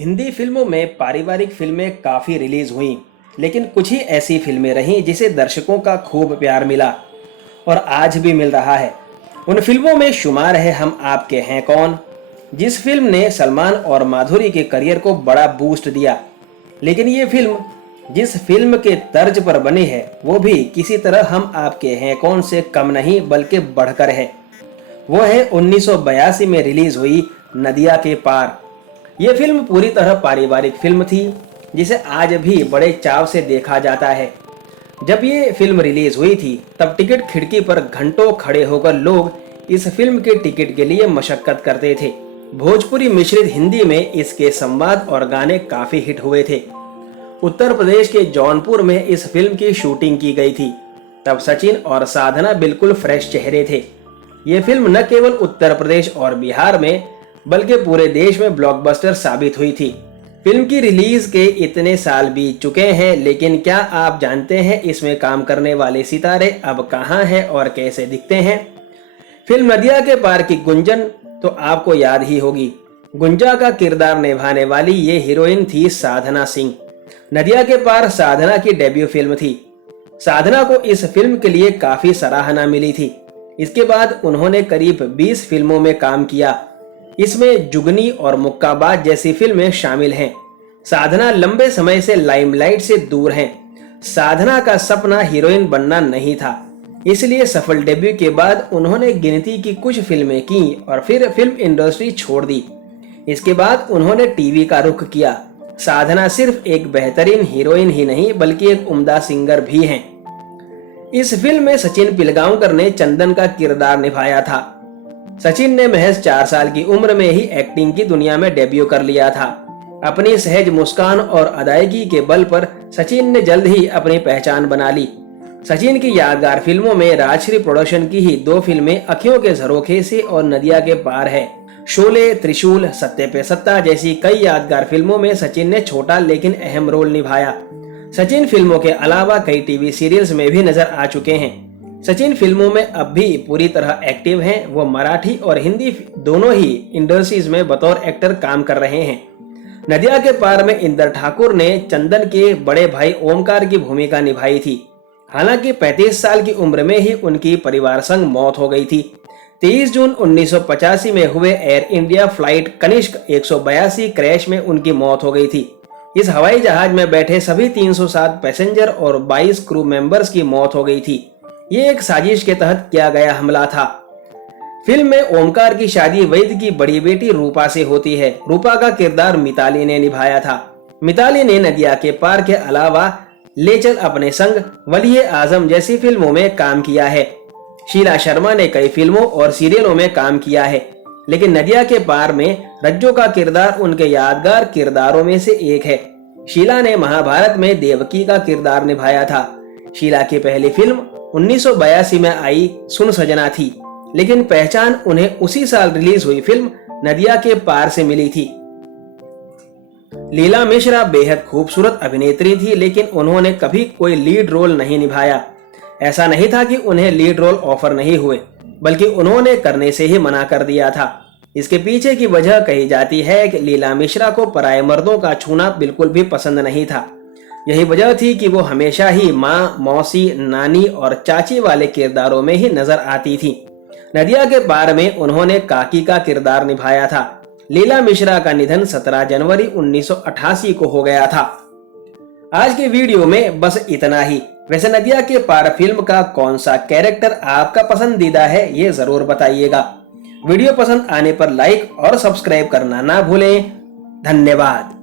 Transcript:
हिंदी फिल्मों में पारिवारिक फिल्में काफ़ी रिलीज हुईं, लेकिन कुछ ही ऐसी फिल्में रहीं जिसे दर्शकों का खूब प्यार मिला और आज भी मिल रहा है। उन फिल्मों में शुमार है हम आपके हैं कौन, जिस फिल्म ने सलमान और माधुरी के करियर को बड़ा बूस्ट दिया। लेकिन ये फिल्म जिस फिल्म के तर्ज पर बनी है वो भी किसी तरह हम आपके हैं कौन से कम नहीं बल्कि बढ़कर है। वो है 1982 में रिलीज हुई नदिया के पार। ये फिल्म पूरी तरह पारिवारिक फिल्म थी जिसे आज भी बड़े चाव से देखा जाता है। जब ये फिल्म रिलीज हुई थी तब टिकट खिड़की पर घंटों खड़े होकर लोग इस फिल्म के टिकट के लिए मशक्कत करते थे। भोजपुरी मिश्रित हिंदी में इसके संवाद और गाने काफी हिट हुए थे। उत्तर प्रदेश के जौनपुर में इस फिल्म की शूटिंग की गई थी। तब सचिन और साधना बिल्कुल फ्रेश चेहरे थे। ये फिल्म न केवल उत्तर प्रदेश और बिहार में बल्कि पूरे देश में ब्लॉकबस्टर साबित हुई थी। फिल्म की रिलीज के इतने साल बीत चुके हैं, लेकिन क्या आप जानते हैं इसमें काम करने वाले सितारे अब कहां हैं और कैसे दिखते हैं? फिल्म नदिया के पार की गुंजन तो आपको याद ही होगी। गुंजा का किरदार निभाने वाली ये हीरोइन थी साधना सिंह। नदिया के पार साधना की डेब्यू फिल्म थी। साधना को इस फिल्म के लिए काफी सराहना मिली थी। इसके बाद उन्होंने करीब 20 फिल्मों में काम किया। इसमें जुगनी और मुक्काबाज जैसी फिल्में शामिल हैं। साधना लंबे समय से लाइमलाइट से दूर हैं। साधना का सपना हीरोइन बनना नहीं था, इसलिए सफल डेब्यू के बाद उन्होंने गिनती की कुछ फिल्में की और फिर फिल्म इंडस्ट्री छोड़ दी। इसके बाद उन्होंने टीवी का रुख किया। साधना सिर्फ एक बेहतरीन हीरोइन ही नहीं बल्कि एक उम्दा सिंगर भी हैं। इस फिल्म में सचिन पिलगांवकर ने चंदन का किरदार निभाया था। सचिन ने महज 4 साल की उम्र में ही एक्टिंग की दुनिया में डेब्यू कर लिया था। अपनी सहज मुस्कान और अदायगी के बल पर सचिन ने जल्द ही अपनी पहचान बना ली। सचिन की यादगार फिल्मों में राजश्री प्रोडक्शन की ही 2 फिल्में अखियों के झरोखे से और नदिया के पार है। शोले, त्रिशूल, सत्ते पे सत्ता जैसी कई यादगार फिल्मों में सचिन ने छोटा लेकिन अहम रोल निभाया। सचिन फिल्मों के अलावा कई टीवी सीरियल्स में भी नजर आ चुके हैं। सचिन फिल्मों में अब भी पूरी तरह एक्टिव हैं। वो मराठी और हिंदी दोनों ही इंडस्ट्रीज में बतौर एक्टर काम कर रहे हैं। नदिया के पार में इंदर ठाकुर ने चंदन के बड़े भाई ओमकार की भूमिका निभाई थी। हालांकि 35 साल की उम्र में ही उनकी परिवार संग मौत हो गई थी। 23 जून 1985 में हुए Air India flight Kanishka 182 crash में उनकी मौत हो गई थी। इस हवाई जहाज में बैठे सभी 307 पैसेंजर और 22 क्रू मेंबर्स की मौत हो गई थी। ये एक साजिश के तहत किया गया हमला था। फिल्म में ओमकार की शादी वैद्य की बड़ी बेटी रूपा से होती है। रूपा का किरदार मिताली ने निभाया था। मिताली ने नदिया के पार के अलावा ले चल अपने संग, वली आजम जैसी फिल्मों में काम किया है। शीला शर्मा ने कई फिल्मों और सीरियलों में काम किया है, लेकिन नदिया के पार में रज्जो का किरदार उनके यादगार किरदारों में से एक है। शीला ने महाभारत में देवकी का किरदार निभाया था। शीला की पहली फिल्म 1982 में आई सुन सजना थी, लेकिन पहचान उन्हें उसी साल रिलीज हुई फिल्म नदिया के पार से मिली थी। लीला मिश्रा बेहद खूबसूरत अभिनेत्री थी, लेकिन उन्होंने कभी कोई लीड रोल नहीं निभाया। ऐसा नहीं था कि उन्हें लीड रोल ऑफर नहीं हुए, बल्कि उन्होंने करने से ही मना कर दिया था। इसके पीछे की वजह कही जाती है कि लीला मिश्रा को पराये मर्दों का छूना बिल्कुल भी पसंद नहीं था। यही वजह थी कि वो हमेशा ही माँ, मौसी, नानी और चाची वाले किरदारों में ही नजर आती थी। नदिया के पार में उन्होंने काकी का किरदार निभाया था। लीला मिश्रा का निधन 17 जनवरी 1988 को हो गया था। आज के वीडियो में बस इतना ही। वैसे नदिया के पार फिल्म का कौन सा कैरेक्टर आपका पसंदीदा है ये जरूर बताइएगा। वीडियो पसंद आने पर लाइक और सब्सक्राइब करना ना भूलें। धन्यवाद।